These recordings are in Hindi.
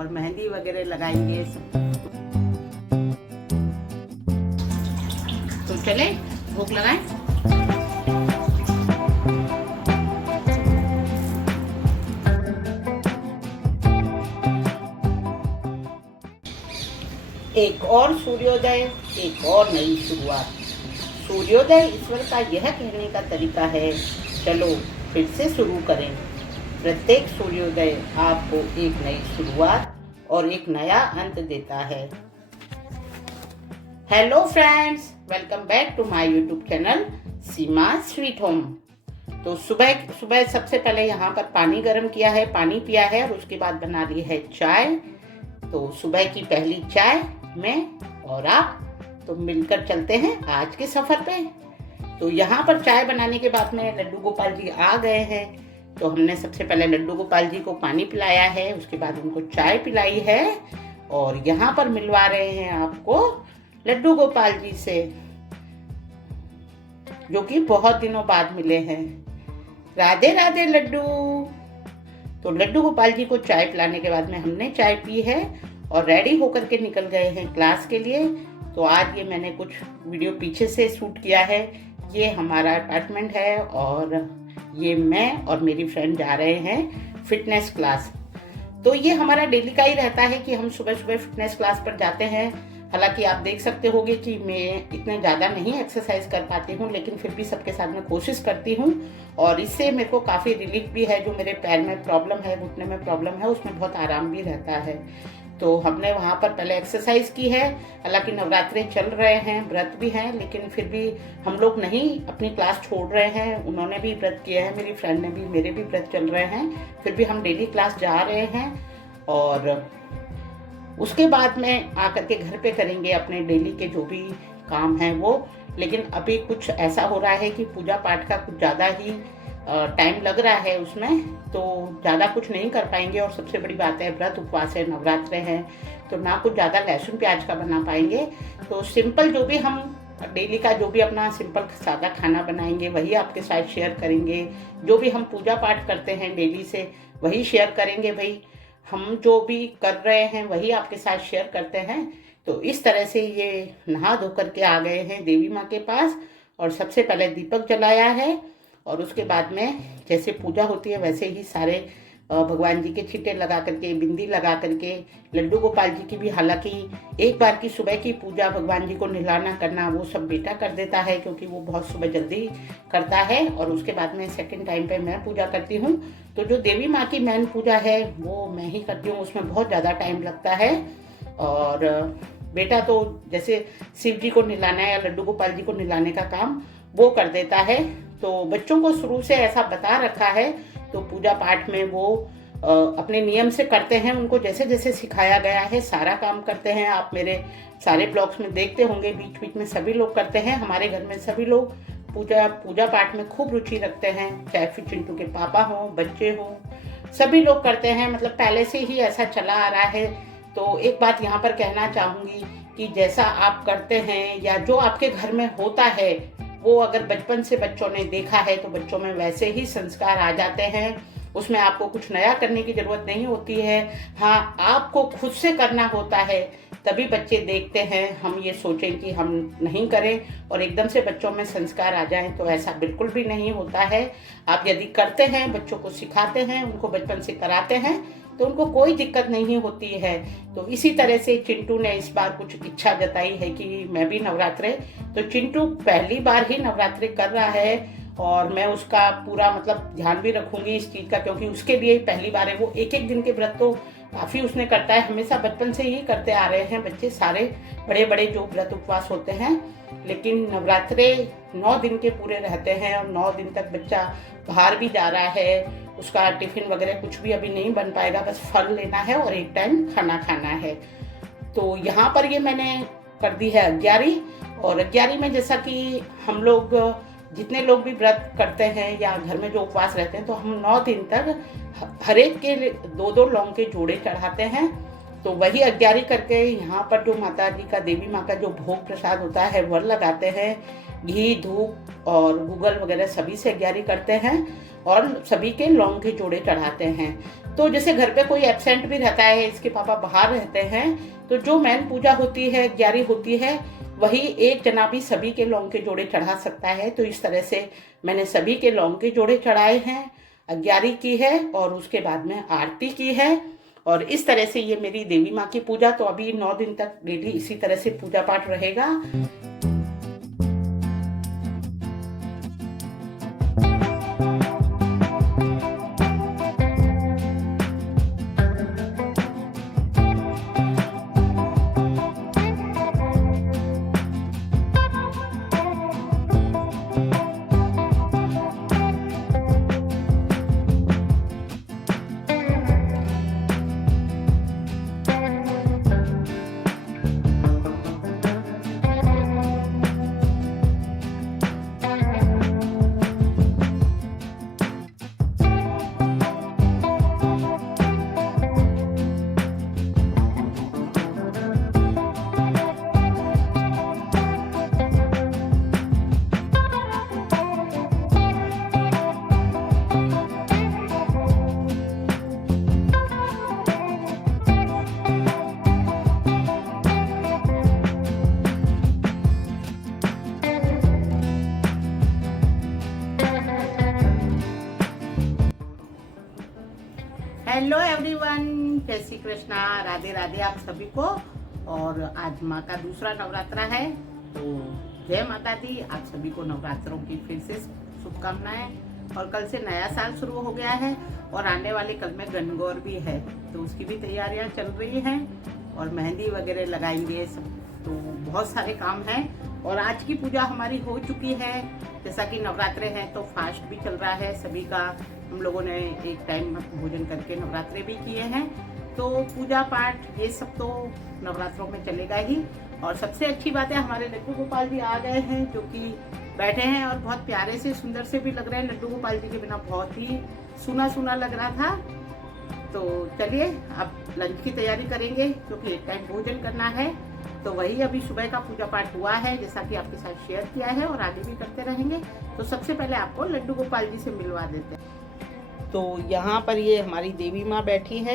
और मेहंदी वगैरह लगाएंगे। तो चले भोग लगाएं। एक और सूर्योदय, एक और नई शुरुआत। सूर्योदय ईश्वर का यह कहने का तरीका है, चलो फिर से शुरू करें। प्रत्येक सूर्योदय आपको एक नई शुरुआत और एक नया अंत देता है। Hello friends, welcome back to my YouTube channel Seema sweet home. तो सुबह सुबह सबसे पहले यहाँ पर पानी गर्म किया है, पानी पिया है और उसके बाद बना ली है चाय। तो सुबह की पहली चाय मैं और आप तो मिलकर चलते हैं आज के सफर पे। तो यहाँ पर चाय बनाने के बाद में लड्डू गोपाल जी आ गए हैं। तो हमने सबसे पहले लड्डू गोपाल जी को पानी पिलाया है, उसके बाद उनको चाय पिलाई है और यहाँ पर मिलवा रहे हैं आपको लड्डू गोपाल जी से, जो कि बहुत दिनों बाद मिले हैं। राधे राधे लड्डू। तो लड्डू गोपाल जी को चाय पिलाने के बाद में हमने चाय पी है और रेडी होकर के निकल गए हैं क्लास के लिए। तो आज ये मैंने कुछ वीडियो पीछे से शूट किया है। ये हमारा अपार्टमेंट है और ये मैं और मेरी फ्रेंड जा रहे हैं फिटनेस क्लास। तो ये हमारा डेली का ही रहता है कि हम सुबह सुबह फिटनेस क्लास पर जाते हैं। हालांकि आप देख सकते होंगे कि मैं इतने ज़्यादा नहीं एक्सरसाइज कर पाती हूँ, लेकिन फिर भी सबके साथ में कोशिश करती हूँ और इससे मेरे को काफ़ी रिलीफ भी है। जो मेरे पैर में प्रॉब्लम है, घुटने में प्रॉब्लम है, उसमें बहुत आराम भी रहता है। तो हमने वहाँ पर पहले एक्सरसाइज की है। हालांकि नवरात्रे चल रहे हैं, व्रत भी हैं, लेकिन फिर भी हम लोग नहीं अपनी क्लास छोड़ रहे हैं। उन्होंने भी व्रत किया है, मेरी फ्रेंड ने भी, मेरे भी व्रत चल रहे हैं, फिर भी हम डेली क्लास जा रहे हैं। और उसके बाद में आकर के घर पे करेंगे अपने डेली के जो भी काम हैं वो। लेकिन अभी कुछ ऐसा हो रहा है कि पूजा पाठ का कुछ ज़्यादा ही टाइम लग रहा है उसमें, तो ज़्यादा कुछ नहीं कर पाएंगे। और सबसे बड़ी बात है, व्रत उपवास है, नवरात्रे हैं, तो ना कुछ ज़्यादा लहसुन प्याज का बना पाएंगे। तो सिंपल जो भी हम डेली का जो भी अपना सिंपल सादा खाना बनाएंगे वही आपके साथ शेयर करेंगे। जो भी हम पूजा पाठ करते हैं डेली से वही शेयर करेंगे। भाई हम जो भी कर रहे हैं वही आपके साथ शेयर करते हैं। तो इस तरह से ये नहा धो करके आ गए हैं देवी माँ के पास और सबसे पहले दीपक जलाया है और उसके बाद में जैसे पूजा होती है वैसे ही सारे भगवान जी के छिटे लगा करके, बिंदी लगा करके, लड्डू गोपाल जी की भी, हालांकि एक बार की सुबह की पूजा भगवान जी को नहलाना करना वो सब बेटा कर देता है क्योंकि वो बहुत सुबह जल्दी करता है। और उसके बाद में सेकंड टाइम पे मैं पूजा करती हूँ। तो जो देवी माँ की मेन पूजा है वो मैं ही करती हूँ, उसमें बहुत ज़्यादा टाइम लगता है। और बेटा तो जैसे शिव जी को नहलाना या लड्डू गोपाल जी को नहलाने का काम वो कर देता है। तो बच्चों को शुरू से ऐसा बता रखा है, तो पूजा पाठ में वो अपने नियम से करते हैं। उनको जैसे जैसे सिखाया गया है सारा काम करते हैं। आप मेरे सारे ब्लॉग्स में देखते होंगे, बीच बीच में सभी लोग करते हैं। हमारे घर में सभी लोग पूजा पाठ में खूब रुचि रखते हैं, चाहे फिर चिंटू के पापा हों, बच्चे हों, सभी लोग करते हैं। मतलब पहले से ही ऐसा चला आ रहा है। तो एक बात यहाँ पर कहना चाहूँगी कि जैसा आप करते हैं या जो आपके घर में होता है वो अगर बचपन से बच्चों ने देखा है तो बच्चों में वैसे ही संस्कार आ जाते हैं। उसमें आपको कुछ नया करने की जरूरत नहीं होती है। हाँ, आपको खुद से करना होता है, तभी बच्चे देखते हैं। हम ये सोचें कि हम नहीं करें और एकदम से बच्चों में संस्कार आ जाएं, तो ऐसा बिल्कुल भी नहीं होता है। आप यदि करते हैं, बच्चों को सिखाते हैं, उनको बचपन से कराते हैं, तो उनको कोई दिक्कत नहीं होती है। तो इसी तरह से चिंटू ने इस बार कुछ इच्छा जताई है कि मैं भी नवरात्रे, तो चिंटू पहली बार ही नवरात्रे कर रहा है और मैं उसका पूरा मतलब ध्यान भी रखूंगी इस चीज़ का, क्योंकि उसके लिए पहली बार है। वो एक एक दिन के व्रत तो काफ़ी उसने करता है, हमेशा बचपन से ही करते आ रहे हैं बच्चे सारे बड़े बड़े जो व्रत उपवास होते हैं। लेकिन नवरात्रे 9 दिन के पूरे रहते हैं और 9 दिन तक बच्चा बाहर भी जा रहा है। उसका टिफिन वगैरह कुछ भी अभी नहीं बन पाएगा, बस फल लेना है और एक टाइम खाना खाना है। तो यहाँ पर ये मैंने कर दी है 11वीं। और 11वीं में जैसा कि हम लोग जितने लोग भी व्रत करते हैं या घर में जो उपवास रहते हैं, तो हम 9 दिन तक हर एक के 2-2 लौंग के जोड़े चढ़ाते हैं। तो वही 11वीं करके यहाँ पर जो माता जी का, देवी माँ का जो भोग प्रसाद होता है वर लगाते हैं। घी, धूप और गूगल वगैरह सभी से 11वीं करते हैं और सभी के लौंग के जोड़े चढ़ाते हैं। तो जैसे घर पे कोई एब्सेंट भी रहता है, इसके पापा बाहर रहते हैं, तो जो मेन पूजा होती है, ग्यारह होती है, वही एक जना भी सभी के लौंग के जोड़े चढ़ा सकता है। तो इस तरह से मैंने सभी के लौंग के जोड़े चढ़ाए हैं, 11 की है और उसके बाद में आरती की है। और इस तरह से ये मेरी देवी माँ की पूजा, तो अभी 9 दिन तक डेली इसी तरह से पूजा पाठ रहेगा। हेलो एवरीवन, जय श्री कृष्णा, राधे राधे आप सभी को। और आज माँ का दूसरा नवरात्रा है, तो जय माता दी। आप सभी को नवरात्रों की फिर से शुभकामनाएं। और कल से नया साल शुरू हो गया है और आने वाले कल में गणगौर भी है, तो उसकी भी तैयारियां चल रही हैं और मेहंदी वगैरह लगाएंगे सब, तो बहुत सारे काम हैं। और आज की पूजा हमारी हो चुकी है, जैसा कि नवरात्रे हैं तो फास्ट भी चल रहा है सभी का। हम लोगों ने एक टाइम भोजन करके नवरात्रे भी किए हैं, तो पूजा पाठ ये सब तो नवरात्रों में चलेगा ही। और सबसे अच्छी बात है, हमारे लड्डू गोपाल जी आ गए हैं, जो कि बैठे हैं और बहुत प्यारे से सुंदर से भी लग रहे हैं। लड्डू गोपाल जी के बिना बहुत ही सूना सूना लग रहा था। तो चलिए अब लंच की तैयारी करेंगे, क्योंकि एक टाइम भोजन करना है। तो वही अभी सुबह का पूजा पाठ हुआ है, जैसा कि आपके साथ शेयर किया है और आगे भी करते रहेंगे। तो सबसे पहले आपको लड्डू गोपाल जी से मिलवा देते हैं। तो यहाँ पर ये हमारी देवी माँ बैठी है,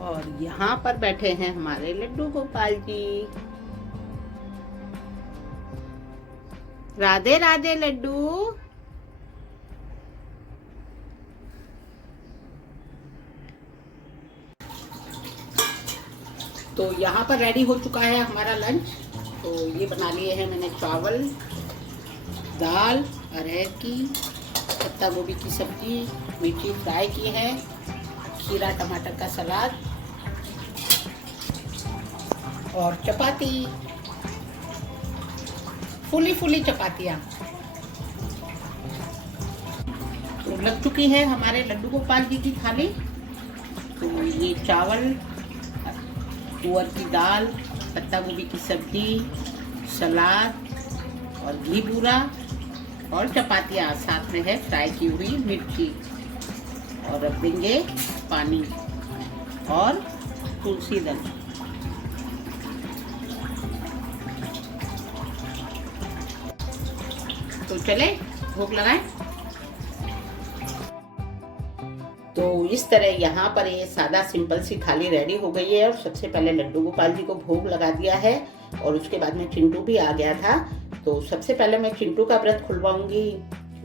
और यहाँ पर बैठे हैं हमारे लड्डू गोपाल जी। राधे राधे लड्डू। तो यहाँ पर रेडी हो चुका है हमारा लंच। तो ये बना लिए हैं मैंने चावल, दाल, अरहर की, पत्ता गोभी की सब्जी, मिर्ची फ्राई की है, खीरा टमाटर का सलाद और चपाती, फुली फुली चपातियाँ। तो लग चुकी है हमारे लड्डू गोपाल जी की थाली। तो ये चावल, तुअर की दाल, पत्ता गोभी की सब्जी, सलाद और घी बूरा और चपातियाँ साथ में है फ्राई की हुई मिर्ची। और अब देंगे पानी और तुलसी दल। तो चले भोग लगाएं। तो इस तरह यहाँ पर ये सादा सिंपल सी थाली रेडी हो गई है। और सबसे पहले लड्डू गोपाल जी को भोग लगा दिया है और उसके बाद में चिंटू भी आ गया था। तो सबसे पहले मैं चिंटू का व्रत खुलवाऊंगी,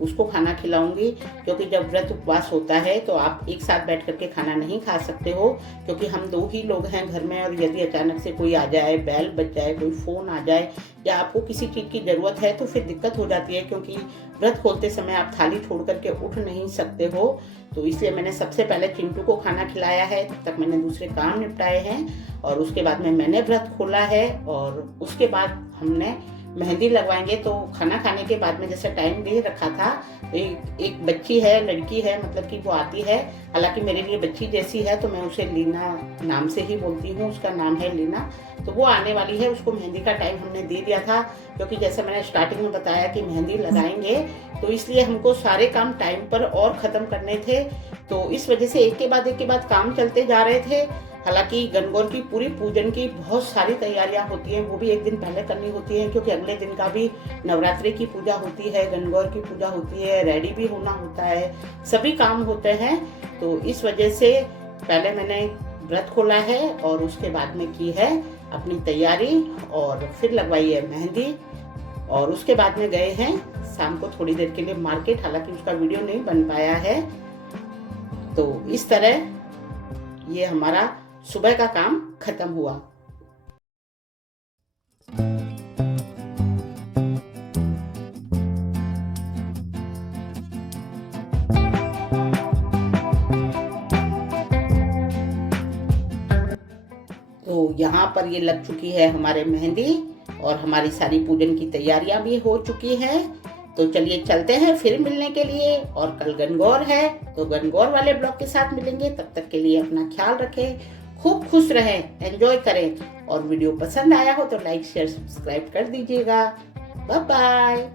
उसको खाना खिलाऊंगी, क्योंकि जब व्रत उपवास होता है तो आप एक साथ बैठ करके खाना नहीं खा सकते हो, क्योंकि हम 2 ही लोग हैं घर में। और यदि अचानक से कोई आ जाए, बैल बज जाए, कोई फ़ोन आ जाए या आपको किसी चीज़ की ज़रूरत है तो फिर दिक्कत हो जाती है, क्योंकि व्रत खोलते समय आप थाली छोड़ करके उठ नहीं सकते हो। तो इसलिए मैंने सबसे पहले चिंटू को खाना खिलाया है, तब तक मैंने दूसरे काम निपटाए हैं। और उसके बाद में मैंने व्रत खोला है और उसके बाद हमने मेहंदी लगवाएंगे। तो खाना खाने के बाद में जैसे टाइम दे रखा था, एक बच्ची है, लड़की है, मतलब कि वो आती है, हालांकि मेरे लिए बच्ची जैसी है, तो मैं उसे लीना नाम से ही बोलती हूँ, उसका नाम है लीना। तो वो आने वाली है, उसको मेहंदी का टाइम हमने दे दिया था, क्योंकि जैसे मैंने स्टार्टिंग में बताया कि मेहंदी लगाएंगे, तो इसलिए हमको सारे काम टाइम पर और ख़त्म करने थे। तो इस वजह से एक के बाद काम चलते जा रहे थे। हालांकि गणगौर की पूरी पूजन की बहुत सारी तैयारियां होती हैं, वो भी एक दिन पहले करनी होती है, क्योंकि अगले दिन का भी नवरात्रि की पूजा होती है, गणगौर की पूजा होती है, रेडी भी होना होता है, सभी काम होते हैं। तो इस वजह से पहले मैंने व्रत खोला है और उसके बाद में की है अपनी तैयारी, और फिर लगवाई है मेहंदी, और उसके बाद में गए हैं शाम को थोड़ी देर के लिए मार्केट। हालांकि उसका वीडियो नहीं बन पाया है। तो इस तरह ये हमारा सुबह का काम खत्म हुआ। तो यहाँ पर ये लग चुकी है हमारे मेहंदी, और हमारी सारी पूजन की तैयारियां भी हो चुकी हैं। तो चलिए चलते हैं फिर मिलने के लिए, और कल गणगौर है तो गणगौर वाले ब्लॉग के साथ मिलेंगे। तब तक के लिए अपना ख्याल रखें, खूब खुश रहें, एंजॉय करें, और वीडियो पसंद आया हो तो लाइक शेयर सब्सक्राइब कर दीजिएगा। Bye bye.